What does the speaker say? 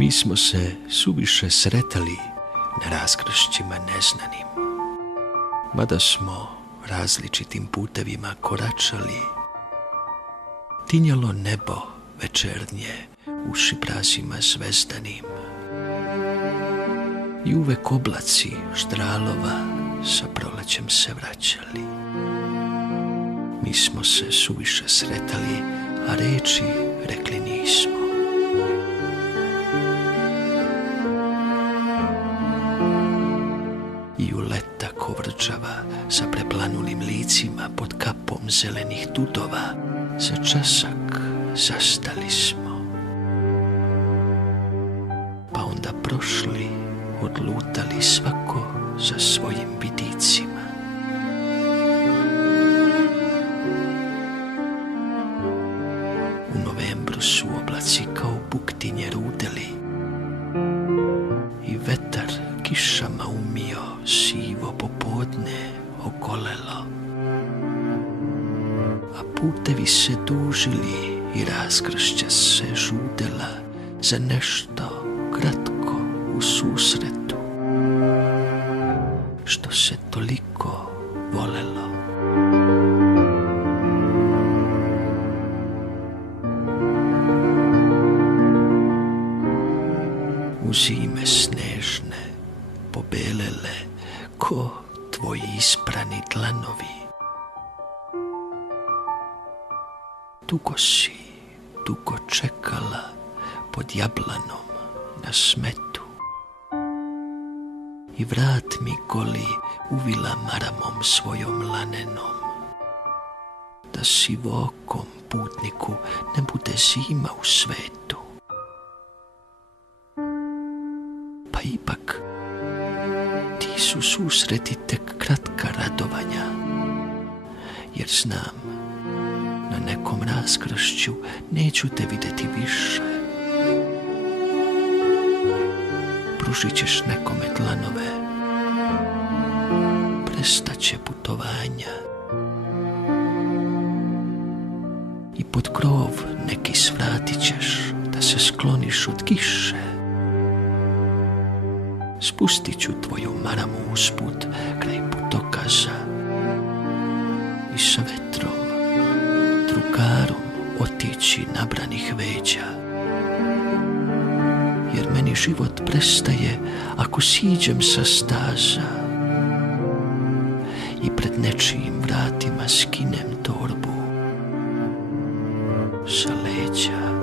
Mi smo se suviše sretali na raskršćima neznanim, mada smo različitim putevima koračali. Tinjalo nebo večernje u šiprazima zvezdanim i uvek oblaci štralova sa prolećem se vraćali. Mi smo se suviše sretali, a reči rekli nismo. I u leta kovrđava sa preplanulim licima pod kapom zelenih dudova za časak zastali smo. Pa onda prošli, odlutali svako za svojim vidicima. U novembru su oblaci kao buktinje rudeli i vetar kišama umio sivo popodne ogolelo, a putevi se dužili i raskršća se žudela za nešto kratko u susretu, što se toliko volelo. U zime snežne pobelele ko tvoji isprani dlanovi. Dugo si, dugo čekala pod jablanom na smetu i vrat mi goli uvila maramom svojom lanenom, da sivokom putniku ne bude zima u svetu. Pa ipak ti su susreti tek kratka radovanja, jer znam, na nekom raskršću neću te vidjeti više. Pružit ćeš nekome dlanove, prestaće putovanja i pod krov neki svratit ćeš da se skloniš od kiše. Spustit ću tvoju maramu usput kraj putokaza i sa vetrom, drugarom otići nabranih veđa, jer meni život prestaje ako siđem sa staza i pred nečijim vratima skinem torbu sa leđa.